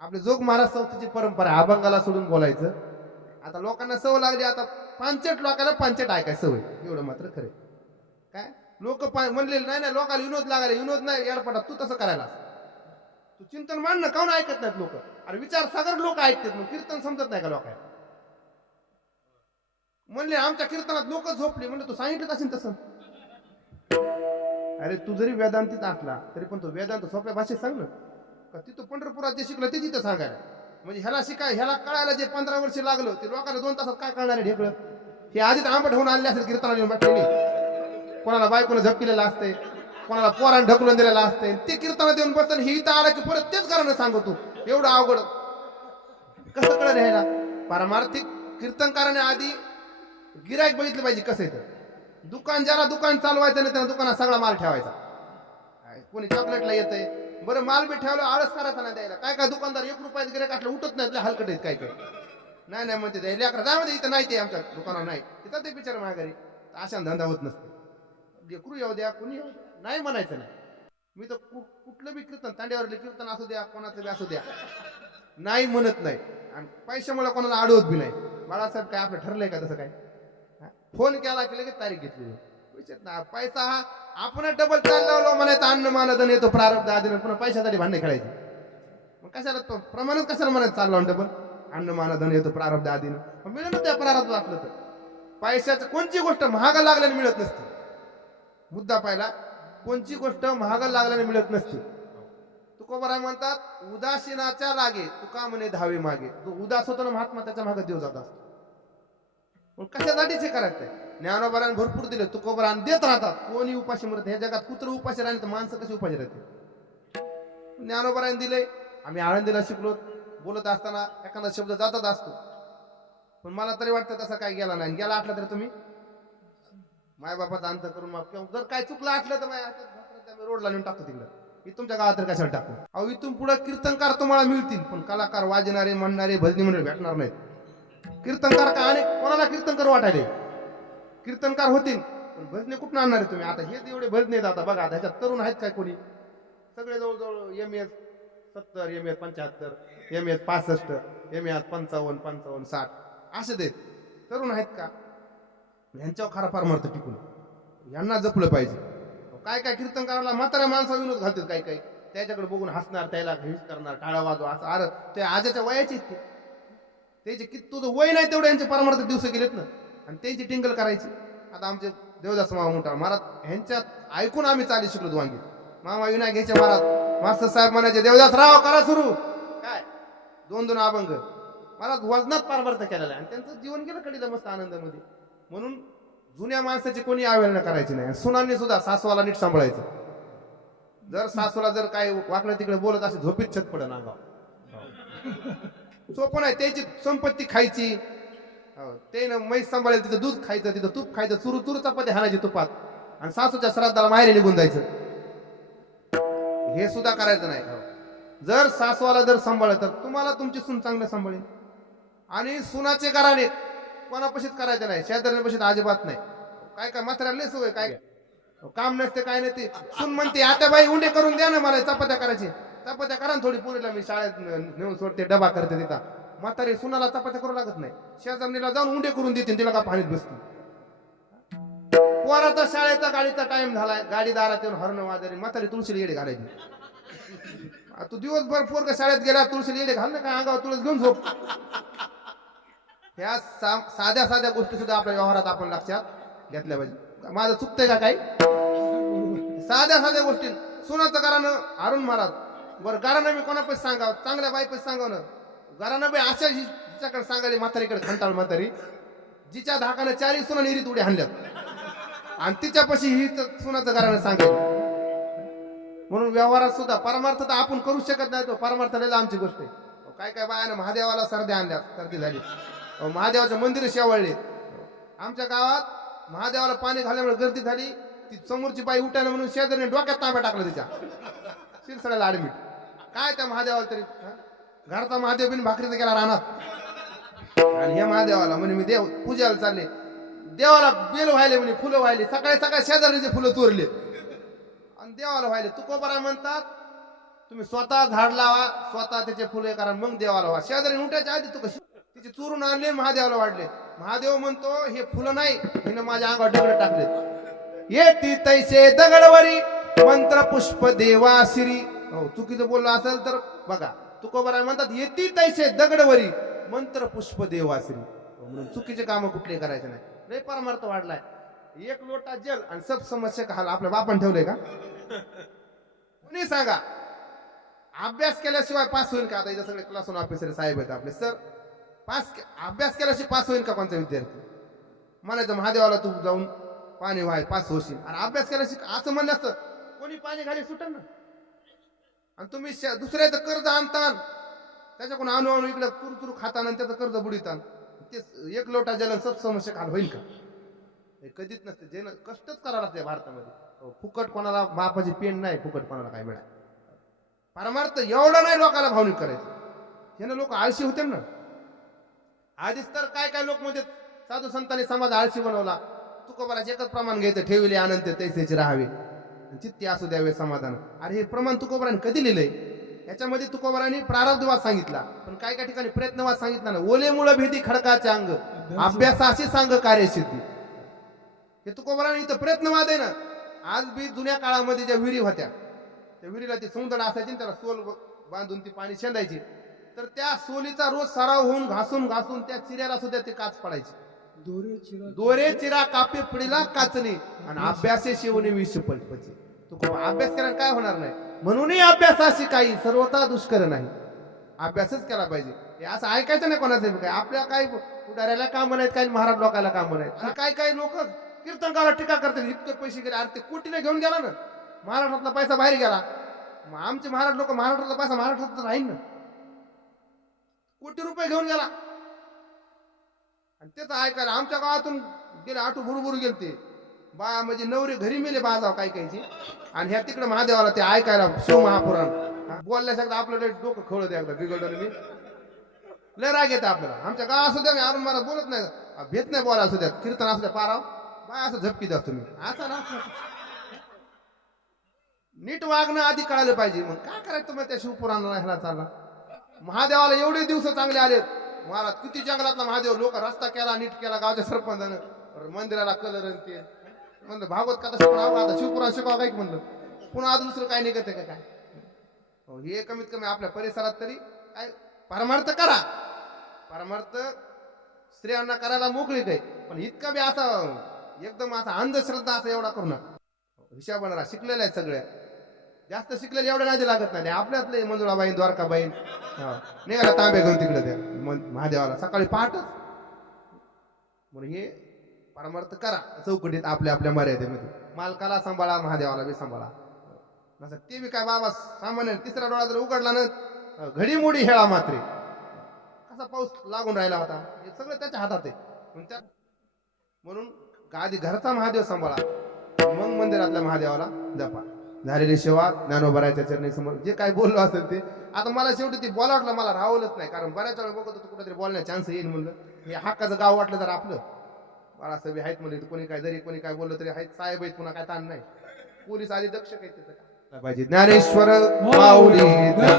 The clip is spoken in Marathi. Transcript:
आपले जोग महाराज संस्थेची परंपरा आहे, अभंगाला सोडून बोलायचं. आता लोकांना सवय लागली, आता पांचट लोकांना पांचट ऐकाय सवय, एवढं मात्र खरे. काय लोक म्हणले नाही नाही, लोकांना विनोद लागायला, विनोद नाही येडपटात, तू तसं करायला, तू चिंतन मान ना, काऊन ऐकत नाहीत लोक? अरे विचार सागर लोक ऐकतात, मग कीर्तन समजत नाही का लोकांना? म्हणले आमच्या कीर्तनात लोक झोपली, म्हणले तू सांगितलं असेल तसं. अरे तू जरी वेदांतीत असला तरी पण तो वेदांत सोप्या भाषेत सांग ना. का तिथं पंढरपुरात जे शिकलं ते तिथं सांगायला, म्हणजे ह्याला ह्याला कळायला जे 15 वर्ष लागलं ते लोकांना 2 तासात काय कळणार आहे ढेकळं? हे आधीच आंबट होऊन आणले असेल कीर्तनाला येऊन बसलेली. कोणाला बायकोनं झपकिलेलं असते, कोणाला पोरानं ढकलून दिलेलं असते, ते कीर्तनात येऊन बसतं. हे इथं आला की परत तेच कारण सांगतो. एवढं अवघड कसं कळलं ह्याला? पारमार्थिक कीर्तनकाराने आधी गिरायक बघितलं पाहिजे कसं येतं. दुकान ज्याला दुकान चालवायचं नाही त्याला दुकानात सगळा माल ठेवायचा. कोणी चॉकलेटला येतंय, बरं माल बी ठेवलं, आळस करायचा नाही द्यायला. काय काय दुकानदार 1 रुपयाचं गिरायक असलं उठत नाही, हलकट आहेत काय काय. नाही नाही म्हणते ते लेकरा जामध्ये इथं नाही, ते आमच्या दुकानावर नाही, तिथं ते बिचार माघारी. अशा धंदा होत नसतो. लेकरू येऊ द्या, कुणी येऊ द्या, नाही म्हणायचं नाही. मी तर कुठलं बी कीर्तन, तांड्यावरले कीर्तन असू द्या, कोणाचं बी असू द्या, नाही म्हणत नाही. आणि पैशामुळे कोणाला अडवत बी नाही. बाळासाहेब काय आपलं ठरलंय का तसं? काय फोन केला की लगेच तारीख घेतली. पैसा हा आपण डबल चाललो म्हणायचं, अन्न मानधन येतो प्रारब्ध आधीनं, पुन्हा पैशासाठी भांडणे खेळायचे. मग कशाला प्रमाणात कशाला म्हणायचं चाललो डबल? अन्न मानधन येतो प्रारब्ध आधीनं, मिळेल ना त्या प्रारब्ध आपलं. तर पैशाचं कोणची गोष्ट महागा लागल्याने मिळत नसते. मुद्दा पाहिला, कोणची गोष्ट महागा लागल्याने मिळत नसते. तुकोबाराय म्हणतात, उदासीनाच्या लागे तुका म्हणे धावे मागे. तो उदास होतो ना महात्मा, त्याच्या मागे देव जात असतो. कशासाठीच हे करायचं? ज्ञानोबाराने भरपूर दिले, तुकोबाराने देत राहतात. कोणी उपाशी मरत? ह्या जगात कुत्र उपाशी राहिले तर माणसं कशी उपाशी राहते? ज्ञानोबाराने दिले. आम्ही आळंदीला शिकलो, बोलत असताना एखादा शब्द जातच असतो, पण मला तरी वाटतं तसा काय गेला नाही. गेला असला तर तुम्ही मायबापाचा अंत करून माफ, किंवा जर काय चुकलं असलं तर मी रोडला नेऊन टाकतो तिकडं. ही तुमच्या गावात तर कशाला टाकू? अहो इथून पुढे कीर्तनकार तुम्हाला मिळतील, पण कलाकार, वाजणारे, म्हणणारे, भजनी मंडळी भेटणार नाहीत. कीर्तनकार का आणि कोणाला कीर्तनकार वाटायले? कीर्तनकार होतील पण भजने कुठून आणणार आहे तुम्ही? आता हेच एवढे भजने आहेत. आता बघा ह्याच्यात तरुण आहेत काय कोणी? सगळे जवळजवळ MS 70, MS 75, MS 65, MS 55, 55, 60 असे देत तरुण आहेत का? ह्यांच्यावर खरा फार मरत टिकून. यांना जपलं पाहिजे. काय काय कीर्तनकाराला म्हाताऱ्या माणसा विनोद घालतात, काय काय त्याच्याकडे बघून हसणार, त्याला हिस करणार, टाळा वाजवा असं. अरे ते आजच्या वयाचे त्याचे किती, तुझं वय नाही तेवढे यांचे परमार्थ दिवस गेलेत ना, आणि त्यांची टिंगल करायची. आता आमचे देवदास मामा मोठा महाराज, ह्यांच्यात ऐकून आम्ही चाली शिकलो. वांगी मामा विनायक घ्यायचे महाराज, मास्तर साहेब म्हणायचे देवदास राव करा सुरू. काय 2-2 अभंग महाराज वजनात परमार्थ केलेला आहे, आणि त्यांचं जीवन गेलं कडीला मस्त आनंदामध्ये. म्हणून जुन्या माणसाची कोणी अवहेलना करायची नाही. सुनांनी सुद्धा सासवाला नीट सांभाळायचं. जर सासूला जर काय वाकडं तिकडे बोलत असे, झोपीत छत पड नागाव. सोपं नाही. त्याची संपत्ती खायची, ते ना म्हैस सांभाळेल, तिथं दूध खायचं, तिथं तूप खायचं, चुरू चुरू चपाती हाणायची तुपात, आणि सासूच्या श्राद्धाला माहेरी निघून जायचं. हे सुद्धा करायचं नाही. जर सासवाला जर सांभाळलं तर तुम्हाला तुमची सून चांगलं सांभाळेल. आणि सुनाचे घराणे कोणापाशीच करायचं नाही, शेजाऱ्यांपाशीच अजिबात नाही. काय काय म्हाताऱ्याला लय सवय, काय काम नसते काय नाही. ते सून म्हणते आता बाई उंडे करून द्या ना, मला चपात्या करायची. चपात्या करा ना थोडी, पोरीला मी शाळेत नेऊन सोडते, डबा करते तिथं. म्हातारी सुनाला चपात्या करू लागत नाही, शेजारणीला जाऊन उंडे करून देते, तिला का पाणीत बसते. पोराचा शाळेचा गाडीचा टाइम झालाय, गाडी दारात येऊन हरण वाजरी, म्हातारी तुळशीला येडे घालायची. तू दिवसभर पोरगा शाळेत गेला, तुळशीला येडे घाल ना, काय अंगावर तुळस घेऊन झोप. ह्या साध्या साध्या गोष्टी सुद्धा आपल्या व्यवहारात आपण लक्षात घेतल्या पाहिजे. माझं चुकतंय का काही? साध्या साध्या गोष्टी. सुनाचं घरानं अरुण महाराज, बरं घरानं मी कोणापाशी सांगावं? चांगल्या बाईपाशी सांगावं ना. घरानं बाई अशा हिच्याकडे सांगायला, म्हातारीकडे खंटाळ म्हातारी, जिच्या धाकानं 4 सुना निरीत उड्या हाणल्यात, आणि तिच्यापाशी ही सुनाचं घरानं सांगेल. म्हणून व्यवहारात सुद्धा परमार्थ तर आपण करू शकत नाही, तो परमार्थ लिहिला आमची गोष्ट आहे. काय काय बायानं महादेवाला सर्द्या आणल्या, सर्दी झाली, महादेवाचं मंदिर शेवळले. आमच्या गावात महादेवाला पाणी घालल्यामुळे गर्दी झाली. ती समोरची बाई उठायला म्हणून शेजारीने डोक्यात तांब्या टाकला तिच्या, शिरसड्याला ऍडमिट. काय त्या महादेवाला तरी, घरचा महादेव बिन भाकरीचा गेला राहणार, आणि हे महादेवाला म्हणे मी देव पूजाला चालले, देवाला बेल व्हायले म्हणे, फुलं व्हायले. सकाळी सकाळी शेजारीचे फुलं चोरले आणि देवाला व्हायले. तुकोबाराय म्हणतात तुम्ही स्वतः झाड लावा, स्वतः त्याचे फुले करा, मग देवाला वा. शेजारी उठायच्या आधी तू कशी तिचे चुरून आणले महादेवाला वाढले. महादेव म्हणतो हे फुलं नाही, हिनं माझ्या अंगावर दगड टाकले. येती तैसे दगडवरी मंत्र पुष्प देवासिरी. हो, चुकीचं बोललो असेल तर बघा, तुकोबाराय म्हणतात येती तैसे दगडवरी मंत्र पुष्प देवासिरी. म्हणून चुकीचे काम कुठले करायचे नाही. लय परमार्थ वाढलाय. एक लोटा जल आणि सब समस्या का हाल आपल्या बापान ठेवलंय का? कोणी सांगा, अभ्यास केल्याशिवाय पास होईल का? आता इथे सगळे क्लास वन ऑफिसर साहेब आहेत आपले. सर अभ्यास केल्याशिवाय पास होईल का कोणता विद्यार्थी? म्हणायचं महादेवाला तू जाऊन पाणी व्हाय पास होशील. आणि अभ्यास केल्याशिवाय असं म्हणलं असतं कोणी पाणी घाली सुटल ना. आणि तुम्ही दुसऱ्याचं कर्ज आणता, त्याच्याकडून आणू इकडे तुरतुरू खाताना त्याचं कर्ज बुडितान. ते एक लोटा जल सब समस्या काल होईल का? हे कधीच नसते. जे कष्टच करावं लागते भारतामध्ये. फुकट कोणाला बापाची पेन नाही, फुकट कोणाला काय मिळाल. परमार्थ एवढं नाही लोकांना भावनिक करायचं. हे लोक आळशी होते ना. आधीच तर काय लोक म्हणजे साधू संतांनी समाज आळशी बनवला. तुकोबाराचे एकच प्रमाण घ्यायचं, ठेवले अनंत तैसेचे राहावे, चित्ती असू द्यावे समाधान. अरे हे प्रमाण तुकोबाराने कधी लिहिलंय? याच्यामध्ये तुकोबारांनी प्रारब्धवाद सांगितला, पण काय ठिकाणी प्रयत्नवाद सांगितला ना. ओले मुळ भेदी खडकाचे अंग, अभ्यासाशी सांग कार्यसिद्धी. हे तुकोबारांनी इथं प्रयत्नवाद आहे ना. आज बी जुन्या काळामध्ये ज्या विहिरी होत्या, त्या विहिरीला ती सौंदर्य असायची, त्याला सोल बांधून ती पाणी शेंदायची. तर त्या सोलीचा रोज सराव होऊन घासून त्या चिऱ्याला सुद्धा ते काच पडायची. दोरे चिरा कापे पडीला काचणी आणि अभ्यासे शिवणे विष पलपची. तू अभ्यास केला काय होणार नाही. म्हणूनही अभ्यासाशी काही सर्वता दुष्कर नाही. अभ्यासच केला पाहिजे. हे असं ऐकायचं नाही कोणाचं काय. आपल्या काय पुढाऱ्याला काम नाहीत, काही महाराज लोकांना काम नाहीत. काय लोक कीर्तनकाला टीका करतात, इतके पैसे गेले. अरे ते कोटीने घेऊन गेला ना. महाराष्ट्रातला पैसा बाहेर गेला. मग आमचे महाराज लोक महाराष्ट्रातला पैसा महाराष्ट्रात राहील ना. कोटी रुपये घेऊन गेला आणि त्याचं ऐकायला आमच्या गावातून गेले आठू बुरबुर गेलते बा. म्हणजे नवरे घरी मेले बाजाव कायची. आणि ह्या तिकडे महादेवाला ते ऐकायला शिव महापुराण बोलल्या सगळं आपलं डोकं खवळत एकदा बिघडलं. मी लय राग येतं आपल्याला. आमच्या गावात सुद्धा मी अरुण महाराज बोलत नाही, भेट नाही बोला असू द्या, कीर्तन असू द्या, पाराव बाय असं झपकी द्या तुम्ही. असं ना नीट वागणं आधी कळालं पाहिजे. मग काय करायचं मग त्या शिवपुराणाला ह्याला चालला. महादेवाला एवढे दिवस चांगले आलेत. महाराज किती जंगलातला महादेव, लोक रस्ता केला, नीट केला, गावच्या सरपंचानं मंदिराला कलर ते म्हणलं भागवत कथा शिकवणार आता शिवपुराण शिकवा काय म्हणलं. पुन्हा आज दुसरं काय निघत आहे का काय? हे कमीत कमी आपल्या परिसरात तरी काय परमार्थ करा. परमार्थ स्त्रियांना करायला मोकळी काही, पण इतका बी असा एकदम असा अंधश्रद्धा असं एवढा करू नका. हिशाबाला शिकलेल्या आहेत सगळ्या. जास्त शिकलेले एवढ्या नादी लागत नाही. आपल्यातले मंजुळाबाईन द्वारकाबाईन निघाला तांबे घेऊन तिकडे त्या महादेवाला सकाळी पहाटच. म्हणून हे परमार्थ करा चौकटीत आपल्या आपल्या मर्यादेमध्ये. मालकाला सांभाळा, महादेवाला बी सांभाळा. नसं ते बी काय बाबा सामान्य तिसरा डोळा जर उघडला ना घडी मोडी हेळा मात्रे. कसा पाऊस लागून राहिला होता, हे सगळं त्याच्या हातात आहे. म्हणून आधी घरचा महादेव सांभाळा, मग मंदिरातल्या महादेवाला जपा. झालेली सेवा ज्ञानोबराच्या चरणी समोर जे काय बोललो असेल ते. आता मला शेवटी ते बोला वाटलं, मला राहवलंच नाही. कारण बऱ्याच वेळा बघत होतो कुठेतरी बोलण्याचा चान्स येईल म्हणलं. हे हक्काचं गाव वाटलं जर आपलं बाळासाहेब आहेत म्हणजे कोणी काय जरी कोणी काय बोललं तरी आहेत साहेब आहेत, पुन्हा काय ताण नाही. पोलीस आधी दक्ष काही त्याचं पाहिजे. ज्ञानेश्वर माऊली